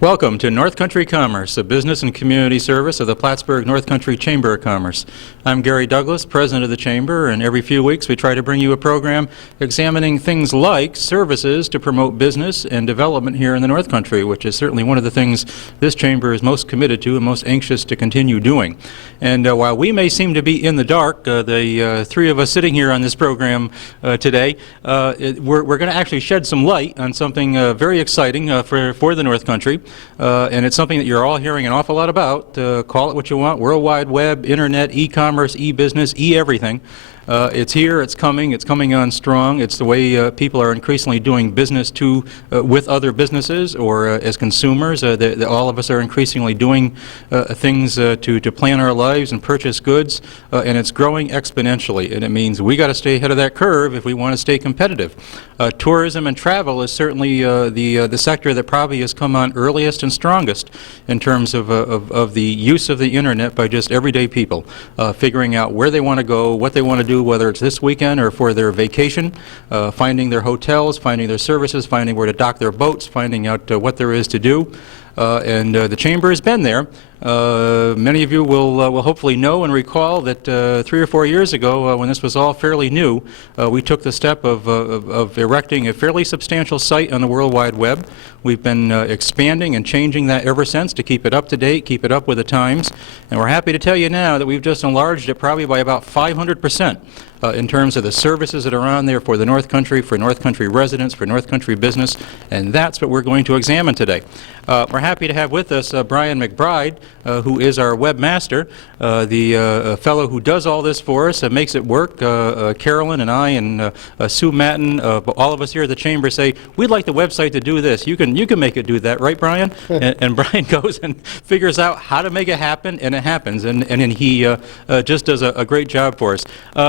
Welcome to North Country Commerce, a business and community service of the Plattsburgh North Country Chamber of Commerce. I'm Gary Douglas, president of the Chamber, and every few weeks we try to bring you a program examining things like services to promote business and development here in the North Country, which is certainly one of the things this Chamber is most committed to and most anxious to continue doing. And while we may seem to be in the dark, the three of us sitting here on this program today, we're going to actually shed some light on something very exciting for the North Country. And it's something that you're all hearing an awful lot about. Call it what you want: World Wide Web, Internet, e-commerce, e-business, e-everything. It's here, it's coming on strong. It's the way people are increasingly doing business with other businesses or as consumers. All of us are increasingly doing things to plan our lives and purchase goods, and it's growing exponentially. And it means we got to stay ahead of that curve if we want to stay competitive. Tourism and travel is certainly the sector that probably has come on earliest and strongest in terms of the use of the Internet by just everyday people, figuring out where they want to go, what they want to do, whether it's this weekend or for their vacation, finding their hotels, finding their services, finding where to dock their boats, finding out what there is to do. And the Chamber has been there. Many of you will hopefully know and recall that 3 or 4 years ago, when this was all fairly new, we took the step of erecting a fairly substantial site on the World Wide Web. We've been expanding and changing that ever since to keep it up to date, keep it up with the times. And we're happy to tell you now that we've just enlarged it probably by about 500%. In terms of the services that are on there for the North Country, for North Country residents, for North Country business, and that's what we're going to examine today. We're happy to have with us Brian McBride, who is our webmaster, the fellow who does all this for us and makes it work. Carolyn and I and Sue Matten, all of us here at the Chamber say, we'd like the website to do this. You can make it do that, right, Brian? and Brian goes and figures out how to make it happen, and it happens. And he just does a great job for us.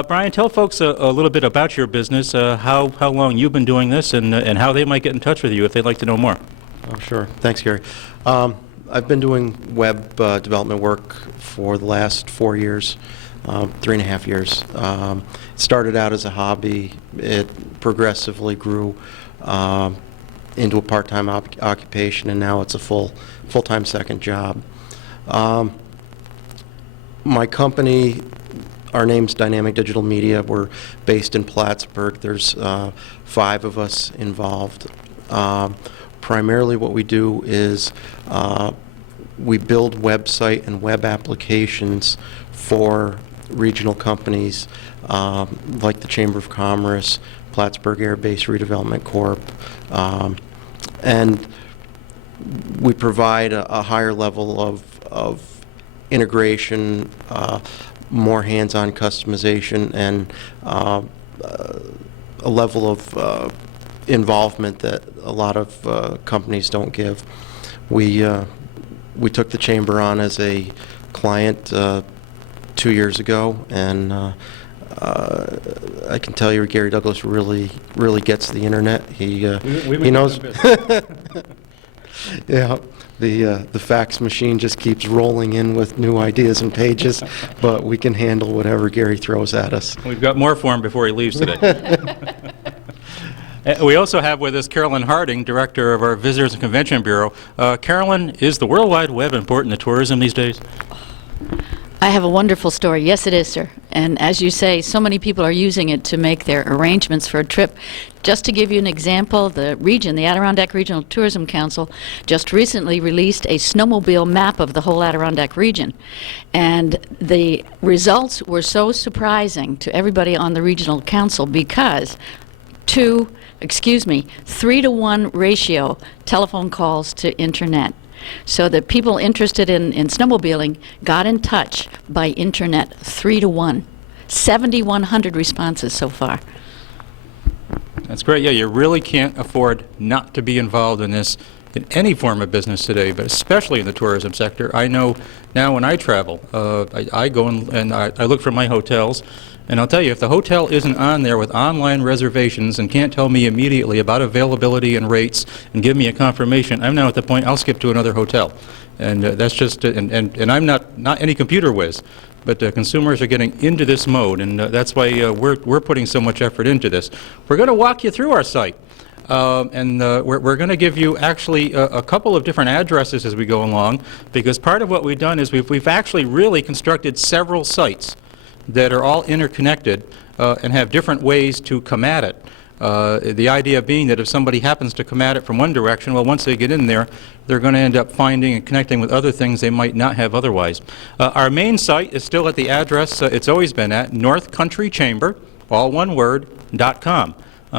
Brian, tell folks a little bit about your business, how long you've been doing this, and how they might get in touch with you if they'd like to know more. Oh, sure. Thanks, Gary. I've been doing web development work for the last 4 years, 3.5 years. It started out as a hobby. It progressively grew into a part-time occupation, and now it's a full-time second job. My company, our name's Dynamic Digital Media. We're based in Plattsburgh. There's 5 of us involved. Primarily what we do is we build website and web applications for regional companies like the Chamber of Commerce, Plattsburgh Air Base Redevelopment Corp., and we provide a higher level of integration, more hands-on customization, and a level of involvement that a lot of companies don't give. We took the Chamber on as a client 2 years ago, and I can tell you Gary Douglas really gets the Internet. He knows. Yeah, the fax machine just keeps rolling in with new ideas and pages, but we can handle whatever Gary throws at us. We've got more for him before he leaves today. We also have with us Carolyn Harding, Director of our Visitors and Convention Bureau. Carolyn, is the World Wide Web important to tourism these days? I have a wonderful story. Yes, it is, sir. And as you say, so many people are using it to make their arrangements for a trip. Just to give you an example, the Adirondack Regional Tourism Council, just recently released a snowmobile map of the whole Adirondack region. And the results were so surprising to everybody on the regional council because 3-to-1 ratio telephone calls to internet. So the people interested in snowmobiling got in touch by internet 3-to-1. 7,100 responses so far. That's great. Yeah, you really can't afford not to be involved in this in any form of business today, but especially in the tourism sector. I know now when I travel, I go and I look for my hotels, and I'll tell you, if the hotel isn't on there with online reservations and can't tell me immediately about availability and rates and give me a confirmation, I'm now at the point I'll skip to another hotel. And that's just, and I'm not any computer whiz, but consumers are getting into this mode, and that's why we're putting so much effort into this. We're going to walk you through our site. We're going to give you actually a couple of different addresses as we go along, because part of what we've done is we've actually really constructed several sites that are all interconnected and have different ways to come at it. The idea being that if somebody happens to come at it from one direction, well, once they get in there, they're going to end up finding and connecting with other things they might not have otherwise. Our main site is still at the address it's always been at, North Country Chamber, all one word, .com.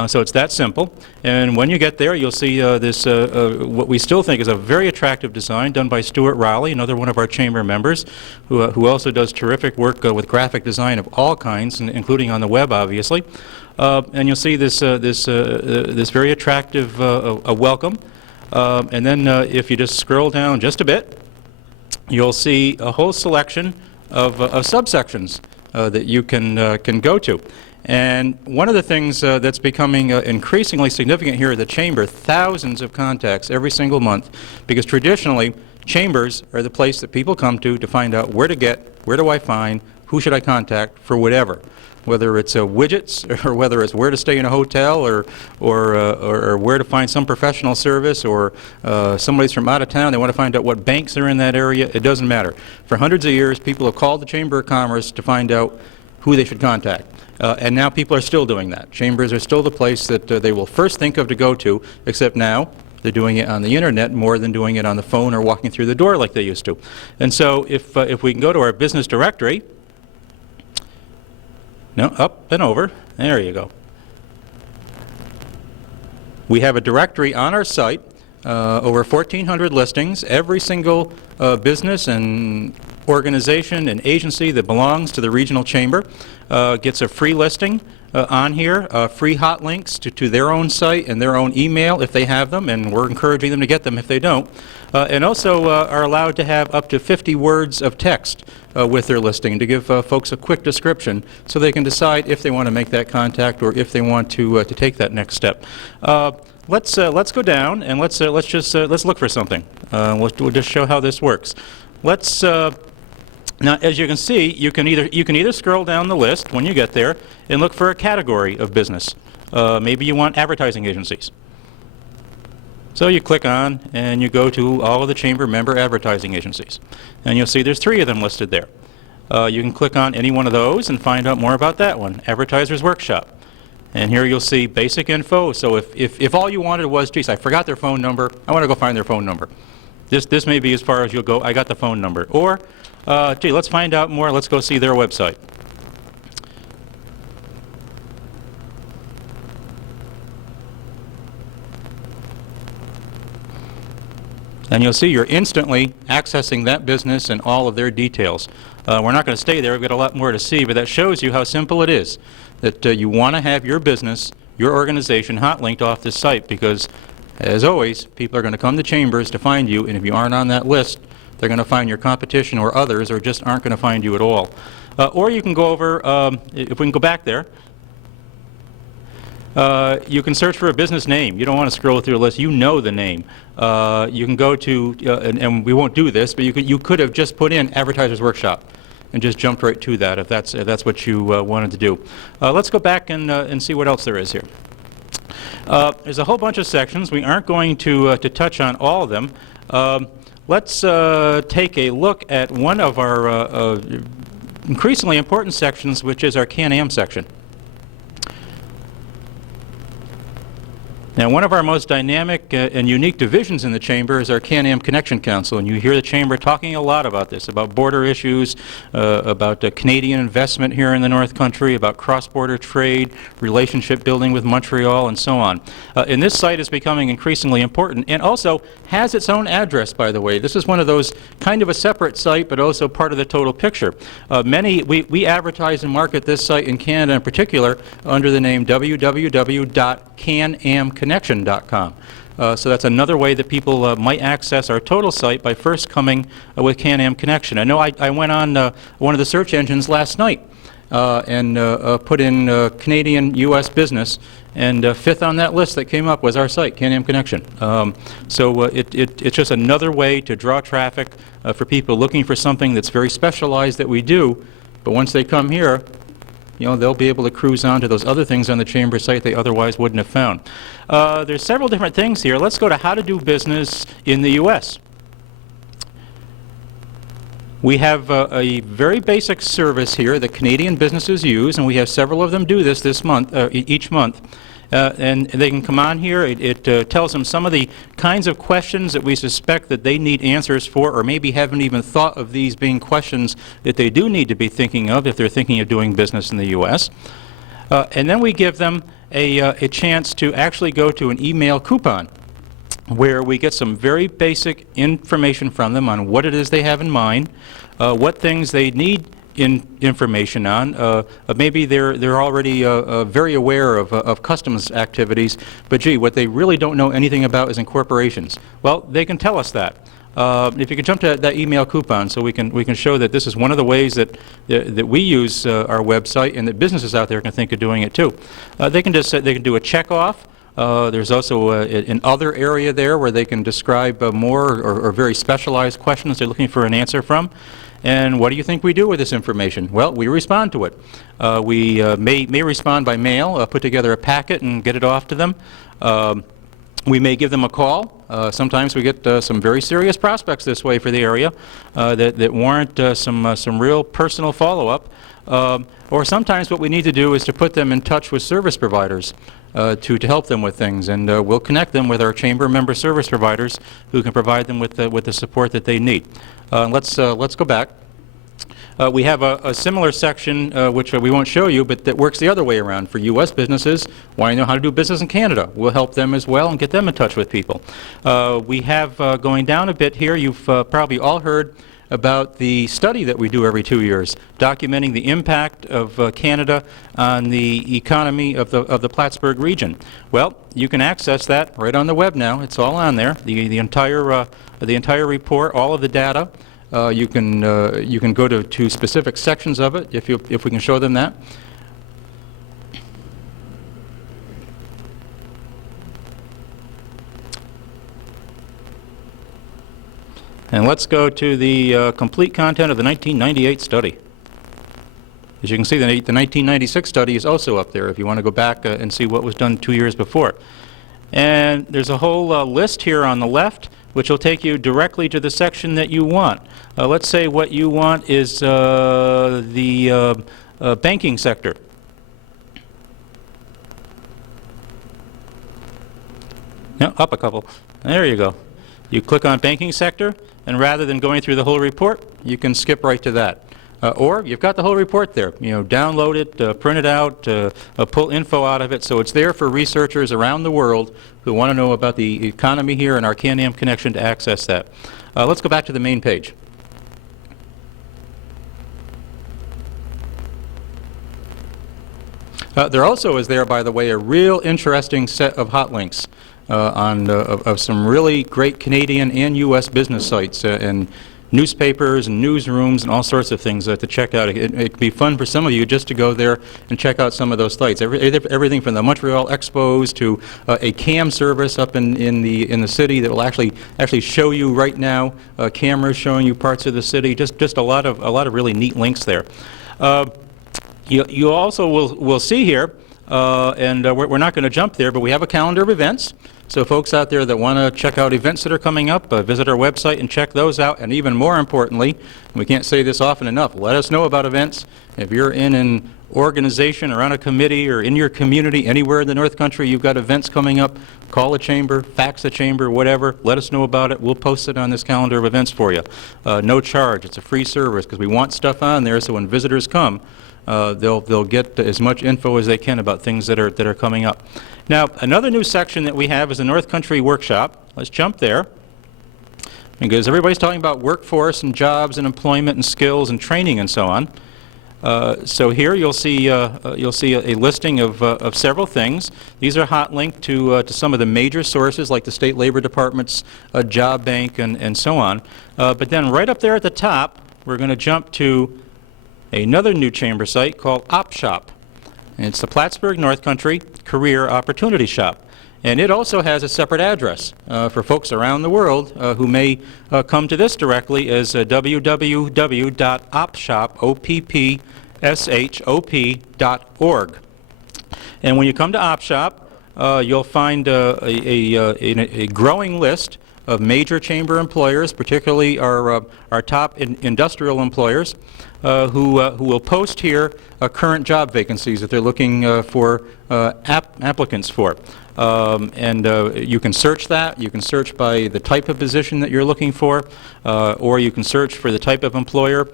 So it's that simple. And when you get there, you'll see this, what we still think is a very attractive design done by Stuart Rowley, another one of our chamber members, who also does terrific work with graphic design of all kinds, including on the web, obviously. And you'll see this very attractive welcome. And then if you just scroll down just a bit, you'll see a whole selection of subsections that you can go to. And one of the things that's becoming increasingly significant here at the Chamber, thousands of contacts every single month, because traditionally chambers are the place that people come to find out where do I find, who should I contact for whatever, whether it's widgets or whether it's where to stay in a hotel or where to find some professional service, or somebody's from out of town, they want to find out what banks are in that area. It doesn't matter. For hundreds of years, people have called the Chamber of Commerce to find out who they should contact. And now people are still doing that. Chambers are still the place that they will first think of to go to, except now they're doing it on the internet more than doing it on the phone or walking through the door like they used to. And so if we can go to our business directory, no, up and over, there you go. We have a directory on our site, over 1,400 listings. Every single business and organization and agency that belongs to the regional chamber gets a free listing on here, free hot links to their own site and their own email if they have them, and we're encouraging them to get them if they don't, and also are allowed to have up to 50 words of text with their listing to give folks a quick description so they can decide if they want to make that contact or if they want to take that next step. Let's go down and let's look for something. We'll just show how this works. Let's now, as you can see, you can either scroll down the list when you get there and look for a category of business. Maybe you want advertising agencies. So you click on and you go to all of the chamber member advertising agencies, and you'll see there's 3 of them listed there. You can click on any one of those and find out more about that one, Advertisers Workshop. And here you'll see basic info. So if all you wanted was, geez, I forgot their phone number, I want to go find their phone number. This may be as far as you'll go, I got the phone number. Or, gee, let's find out more, let's go see their website. And you'll see you're instantly accessing that business and all of their details. We're not going to stay there, we've got a lot more to see, but that shows you how simple it is. That you want to have your business, your organization hot linked off this site, because as always, people are going to come to chambers to find you, and if you aren't on that list, they're going to find your competition or others, or just aren't going to find you at all. Or you can go over, if we can go back there, you can search for a business name. You don't want to scroll through a list. You know the name. You can go to, and we won't do this, but you could have just put in Advertisers Workshop and just jumped right to that if that's what you wanted to do. Let's go back and see what else there is here. There's a whole bunch of sections. We aren't going to touch on all of them. Let's take a look at one of our increasingly important sections, which is our Can-Am section. Now, one of our most dynamic and unique divisions in the Chamber is our Can-Am Connection Council, and you hear the Chamber talking a lot about this, about border issues, about Canadian investment here in the North Country, about cross-border trade, relationship building with Montreal, and so on. And this site is becoming increasingly important, and also has its own address, by the way. This is one of those kind of a separate site, but also part of the total picture. We advertise and market this site in Canada in particular under the name www.canamconnection.com. So that's another way that people might access our total site by first coming with Can-Am Connection. I know I went on one of the search engines last night and put in Canadian U.S. business, and 5th on that list that came up was our site, Can-Am Connection. So it's just another way to draw traffic for people looking for something that's very specialized that we do, but once they come here, you know, they'll be able to cruise on to those other things on the Chamber site they otherwise wouldn't have found. There's several different things here. Let's go to how to do business in the U.S. We have a very basic service here that Canadian businesses use, and we have several of them do this month, each month. And they can come on here. It tells them some of the kinds of questions that we suspect that they need answers for, or maybe haven't even thought of these being questions that they do need to be thinking of if they're thinking of doing business in the U.S. And then we give them a chance to actually go to an email coupon, where we get some very basic information from them on what it is they have in mind, what things they need information on. Maybe they're already very aware of customs activities, but gee, what they really don't know anything about is incorporations. Well, they can tell us that. If you could jump to that email coupon, so we can show that this is one of the ways that we use our website, and that businesses out there can think of doing it too. They can do a check off. There's also an other area there where they can describe more or very specialized questions they're looking for an answer from. And what do you think we do with this information? Well, we respond to it. We may respond by mail, put together a packet and get it off to them. We may give them a call. Sometimes we get some very serious prospects this way for the area that warrant some real personal follow-up. Or sometimes what we need to do is to put them in touch with service providers to help them with things, and we'll connect them with our Chamber member service providers who can provide them with the support that they need. Let's go back. We have a similar section which we won't show you, but that works the other way around. For U.S. businesses wanting to know how to do business in Canada, we'll help them as well and get them in touch with people. We have, going down a bit here, you've probably all heard about the study that we do every 2 years, documenting the impact of Canada on the economy of the Plattsburgh region. Well, you can access that right on the web now. It's all on there. The entire report, all of the data. You can go to specific sections of it if we can show them that. And let's go to the complete content of the 1998 study. As you can see, the 1996 study is also up there if you want to go back and see what was done 2 years before. And there's a whole list here on the left, which will take you directly to the section that you want. Let's say what you want is the banking sector. No, up a couple. There you go. You click on banking sector, and rather than going through the whole report, you can skip right to that. Or you've got the whole report there. You know, download it, print it out, pull info out of it, so it's there for researchers around the world who want to know about the economy here and our Can-Am connection to access that. Let's go back to the main page. There also is there, by the way, a real interesting set of hot links of some really great Canadian and U.S. business sites and newspapers and newsrooms and all sorts of things to check out. It could be fun for some of you just to go there and check out some of those sites. Everything from the Montreal Expos to a cam service up in the city that will actually show you right now cameras showing you parts of the city. Just a lot of really neat links there. You also will see here, and we're not going to jump there, but we have a calendar of events. So folks out there that want to check out events that are coming up, visit our website and check those out. And even more importantly, we can't say this often enough, let us know about events. If you're in an organization or on a committee or in your community anywhere in the North Country, you've got events coming up, call the Chamber, fax the Chamber, whatever, let us know about it. We'll post it on this calendar of events for you. No charge. It's a free service because we want stuff on there so when visitors come, they'll get as much info as they can about things that are coming up. Now, another new section that we have is the North Country Workshop. Let's jump there, because everybody's talking about workforce and jobs and employment and skills and training and so on. So here you'll see a listing of several things. These are hot linked to some of the major sources like the State Labor Department's Job Bank and so on. But then right up there at the top, we're going to jump to another new Chamber site called OpShop. And it's the Plattsburgh North Country Career Opportunity Shop. And it also has a separate address for folks around the world who may come to this directly as www.oppshop, shop.org. And when you come to OpShop, you'll find a growing list of major chamber employers, particularly our top industrial employers, who will post here current job vacancies that they're looking for applicants for. You can search that. You can search by the type of position that you're looking for, or you can search for the type of employer.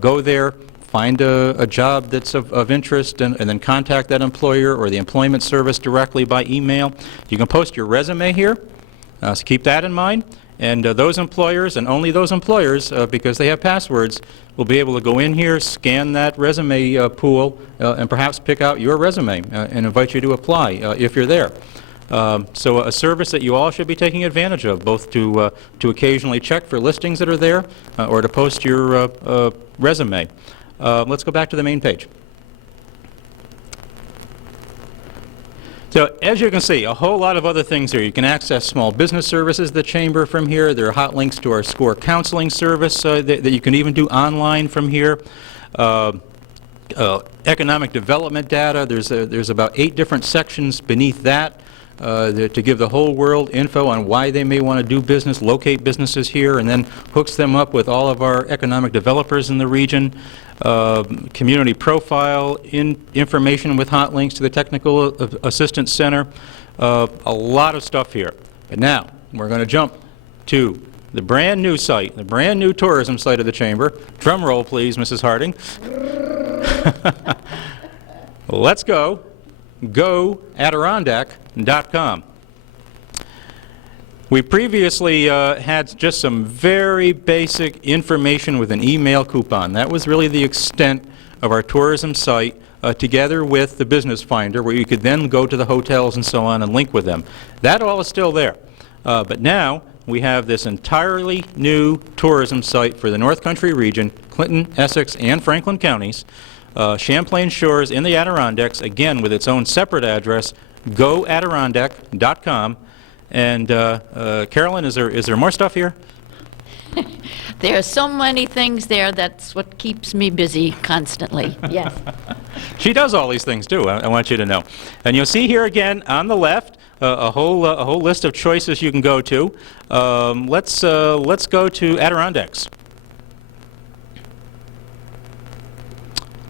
Go there, find a job that's of interest, and then contact that employer or the employment service directly by email. You can post your resume here, so keep that in mind. And those employers, and only those employers, because they have passwords, will be able to go in here, scan that resume pool, and perhaps pick out your resume and invite you to apply if you're there. So a service that you all should be taking advantage of, both to occasionally check for listings that are there or to post your resume. Let's go back to the main page. So as you can see, a whole lot of other things here. You can access small business services of the Chamber from here. There are hot links to our SCORE counseling service that you can even do online from here. Economic development data, there's about 8 different sections beneath that to give the whole world info on why they may want to do business, locate businesses here, and then hooks them up with all of our economic developers in the region. Community profile, information with hot links to the Technical Assistance Center. A lot of stuff here. But now, we're going to jump to the brand new site, the brand new tourism site of the Chamber. Drum roll, please, Mrs. Harding. Let's go. GoAdirondack.com. We previously had just some very basic information with an email coupon. That was really the extent of our tourism site, together with the Business Finder, where you could then go to the hotels and so on and link with them. That all is still there. But now we have this entirely new tourism site for the North Country region, Clinton, Essex, and Franklin counties. Champlain Shores in the Adirondacks, again with its own separate address, GoAdirondack.com. And Carolyn, is there more stuff here? There are so many things there. That's what keeps me busy constantly. Yes. She does all these things too, I want you to know. And you'll see here again on the left a whole list of choices you can go to. Let's go to Adirondacks.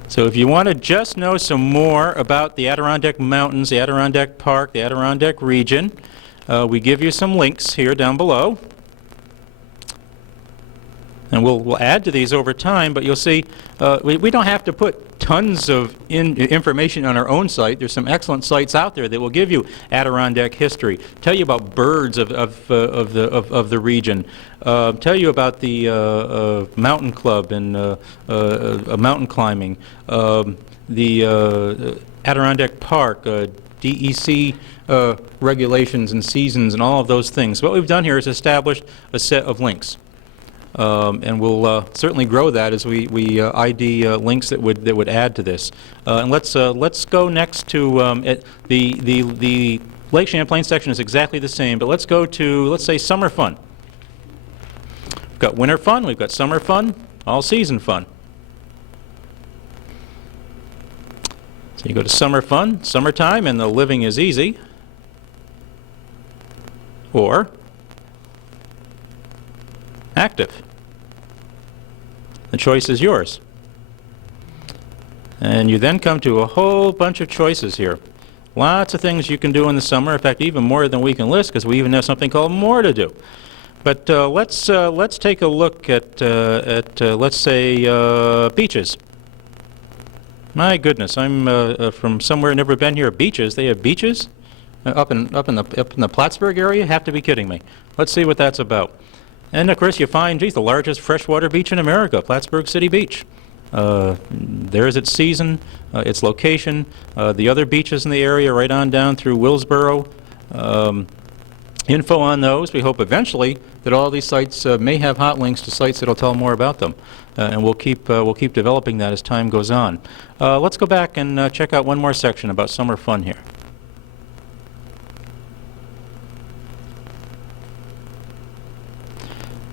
So if you want to just know some more about the Adirondack Mountains, the Adirondack Park, the Adirondack region, we give you some links here down below. And we'll add to these over time, but you'll see we don't have to put tons of information on our own site. There's some excellent sites out there that will give you Adirondack history, tell you about birds of the region, tell you about the mountain club and mountain climbing, the Adirondack Park, DEC regulations and seasons and all of those things. What we've done here is established a set of links. And we'll certainly grow that as we ID links that would add to this. And let's go next to the Lake Champlain section is exactly the same, but let's go to, let's say, summer fun. We've got winter fun, we've got summer fun, all season fun. So you go to summer fun, summertime, and the living is easy. Or active. The choice is yours. And you then come to a whole bunch of choices here. Lots of things you can do in the summer. In fact, even more than we can list, because we even have something called more to do. But let's take a look at let's say beaches. My goodness, I'm from somewhere never been here. Beaches? They have beaches up in the Plattsburgh area? Have to be kidding me. Let's see what that's about. And of course you find, geez, the largest freshwater beach in America, Plattsburgh City Beach. There's its season, its location, the other beaches in the area right on down through Willsboro. Info on those. We hope eventually that all these sites may have hot links to sites that will tell more about them. And we'll keep developing that as time goes on. Let's go back and check out one more section about summer fun here.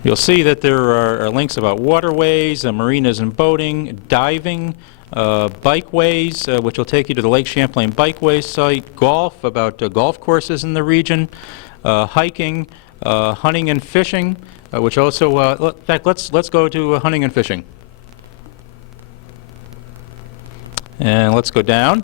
You'll see that there are links about waterways, marinas and boating, diving, bikeways, which will take you to the Lake Champlain Bikeway site, golf, about golf courses in the region, hiking, hunting and fishing, which also, in fact, let's go to hunting and fishing. And let's go down.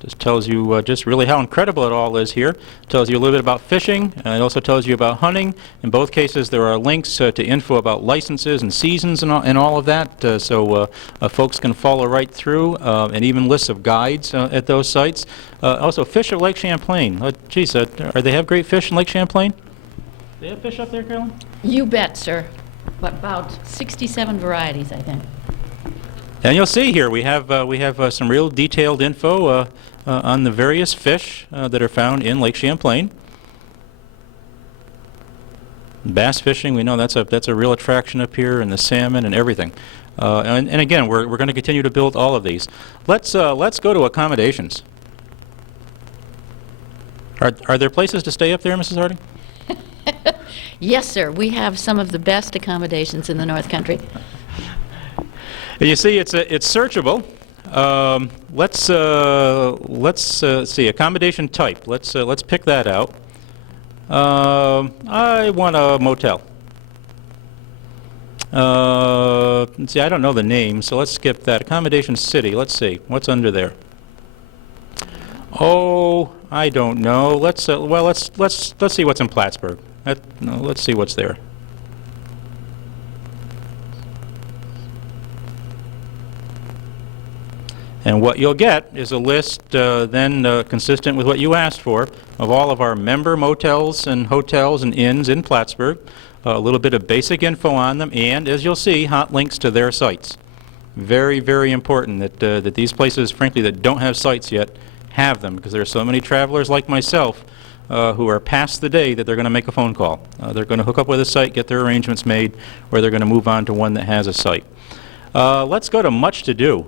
Just tells you just really how incredible it all is here. Tells you a little bit about fishing, and it also tells you about hunting. In both cases, there are links to info about licenses and seasons and all of that, so folks can follow right through, and even lists of guides at those sites. Also, fish at Lake Champlain. Geez, they have great fish in Lake Champlain? Do they have fish up there, Carolyn? You bet, sir. What, about 67 varieties, I think. And you'll see here we have some real detailed info on the various fish that are found in Lake Champlain. Bass fishing, we know that's a real attraction up here, and the salmon and everything. And again, we're going to continue to build all of these. Let's go to accommodations. Are there places to stay up there, Mrs. Harding? Yes, sir. We have some of the best accommodations in the North Country. And you see, it's searchable. Let's see, accommodation type. Let's pick that out. I want a motel. Let's see, I don't know the name, so let's skip that. Accommodation city. Let's see what's under there. Oh, I don't know. Let's see what's in Plattsburgh. No, let's see what's there. And what you'll get is a list then consistent with what you asked for of all of our member motels and hotels and inns in Plattsburgh, a little bit of basic info on them, and as you'll see, hot links to their sites. Very, very important that these places, frankly, that don't have sites yet, have them, because there are so many travelers like myself who are past the day that they're going to make a phone call. They're going to hook up with a site, get their arrangements made, or they're going to move on to one that has a site. Let's go to much to do.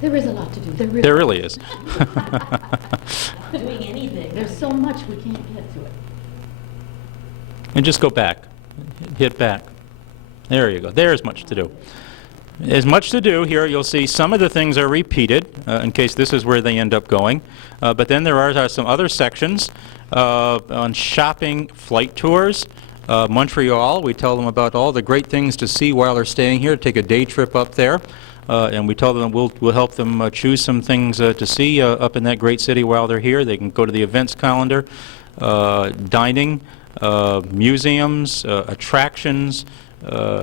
There is a lot to do. There really is. Doing anything. There's so much we can't get to it. And just go back. Hit back. There you go. There's much to do. There's much to do here. You'll see some of the things are repeated in case this is where they end up going. But then there are some other sections on shopping, flight tours. Montreal, we tell them about all the great things to see while they're staying here. Take a day trip up there. And we tell them we'll help them choose some things to see up in that great city while they're here. They can go to the events calendar, dining, museums, attractions,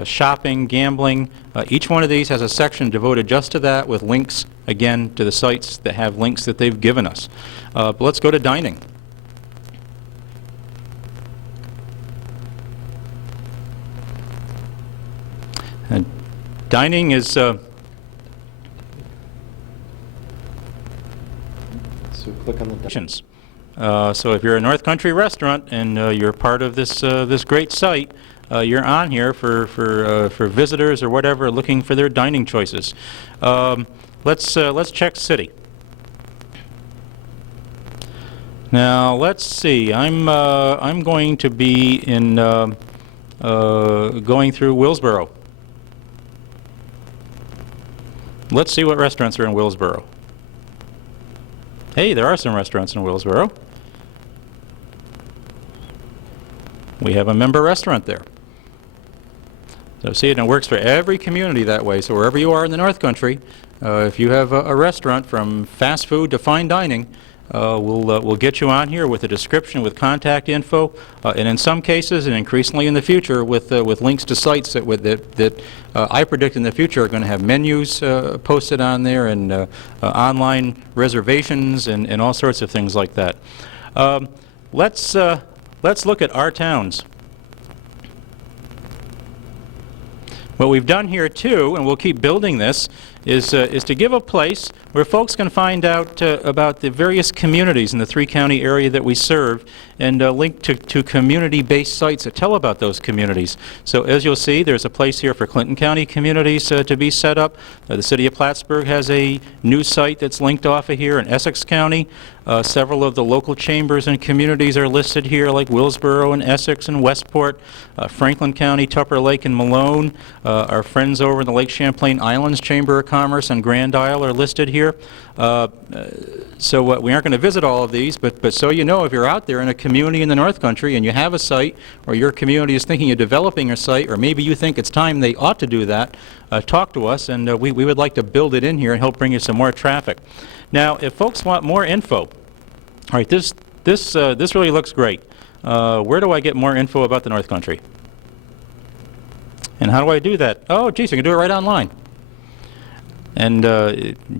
shopping, gambling. Each one of these has a section devoted just to that with links, again, to the sites that have links that they've given us. But let's go to dining. And dining is... So click on the options. So if you're a North Country restaurant and you're part of this great site, you're on here for visitors or whatever looking for their dining choices. Let's check city. Now let's see. I'm going to be in going through Willsboro. Let's see what restaurants are in Willsboro. Hey, there are some restaurants in Willsboro. We have a member restaurant there. So see, it works for every community that way. So wherever you are in the North Country, if you have a restaurant from fast food to fine dining, we'll get you on here with a description, with contact info, and in some cases, and increasingly in the future, with links to sites that I predict in the future are going to have menus posted on there, and online reservations, and all sorts of things like that. Let's look at our towns. What we've done here too, and we'll keep building this, is to give a place where folks can find out about the various communities in the three-county area that we serve, and link to community-based sites that tell about those communities. So as you'll see, there's a place here for Clinton County communities to be set up. The City of Plattsburgh has a new site that's linked off of here in Essex County. Several of the local chambers and communities are listed here, like Willsboro and Essex and Westport, Franklin County, Tupper Lake and Malone. Our friends over in the Lake Champlain Islands Chamber of Commerce and Grand Isle are listed here. So we aren't going to visit all of these, but so you know, if you're out there in a community in the North Country and you have a site, or your community is thinking of developing a site, or maybe you think it's time they ought to do that, talk to us, and we would like to build it in here and help bring you some more traffic. Now, if folks want more info, all right, this really looks great. Where do I get more info about the North Country? And how do I do that? Oh, geez, you can do it right online. And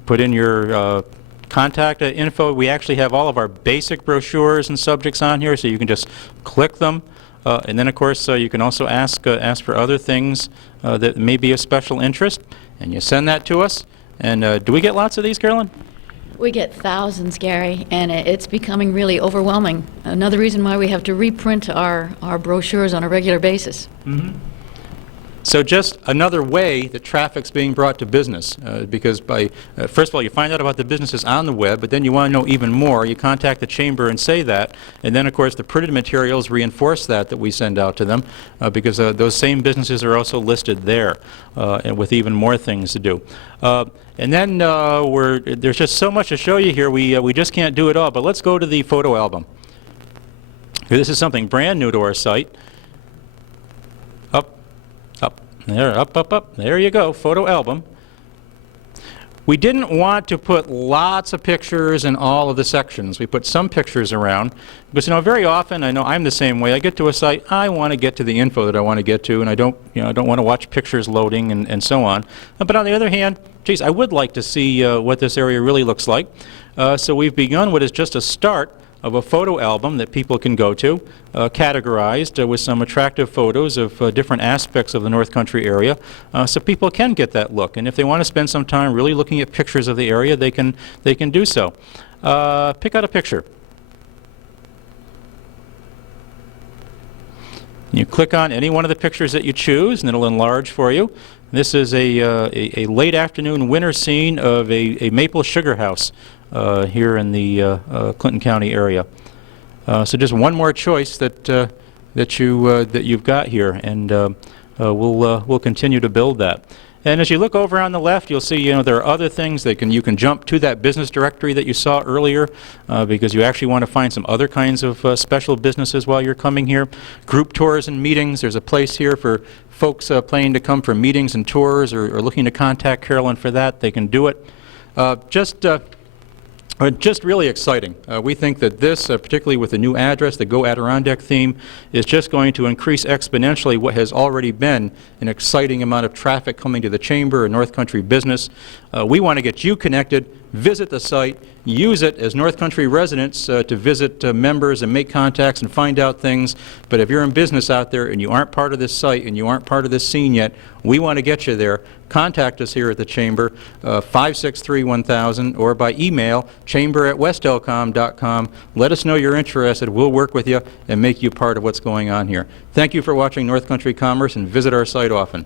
put in your contact info. We actually have all of our basic brochures and subjects on here, so you can just click them. And then, of course, you can also ask for other things that may be of special interest, and you send that to us. And do we get lots of these, Carolyn? We get thousands, Gary, and it's becoming really overwhelming. Another reason why we have to reprint our brochures on a regular basis. Mm-hmm. So just another way that traffic's being brought to business, because first of all, you find out about the businesses on the web, but then you want to know even more. You contact the chamber and say that, and then of course the printed materials reinforce that we send out to them, because those same businesses are also listed there, and with even more things to do. And then there's just so much to show you here, we just can't do it all, but let's go to the photo album. This is something brand new to our site. There, up. There you go, photo album. We didn't want to put lots of pictures in all of the sections. We put some pictures around because, you know, very often, I know I'm the same way. I get to a site, I want to get to the info that I want to get to, and I don't want to watch pictures loading and so on. But on the other hand, geez, I would like to see what this area really looks like. So we've begun what is just a start of a photo album that people can go to, categorized with some attractive photos of different aspects of the North Country area, so people can get that look. And if they want to spend some time really looking at pictures of the area, they can do so. Pick out a picture. You click on any one of the pictures that you choose, and it'll enlarge for you. This is a late afternoon winter scene of a maple sugar house here in the Clinton County area. So just one more choice that you've got here, and we'll continue to build that. And as you look over on the left, you'll see, there are other things that you can jump to that business directory that you saw earlier, because you actually want to find some other kinds of special businesses while you're coming here. Group tours and meetings. There's a place here for folks planning to come for meetings and tours, or looking to contact Carolyn for that. They can do it. Just really exciting. We think that this, particularly with the new address, the Go Adirondack theme, is just going to increase exponentially what has already been an exciting amount of traffic coming to the Chamber and North Country business. We want to get you connected, visit the site, use it as North Country residents to visit members and make contacts and find out things. But if you're in business out there and you aren't part of this site and you aren't part of this scene yet, we want to get you there. Contact us here at the Chamber, 563-1000, or by email, chamber@westelcom.com. Let us know you're interested. We'll work with you and make you part of what's going on here. Thank you for watching North Country Commerce, and visit our site often.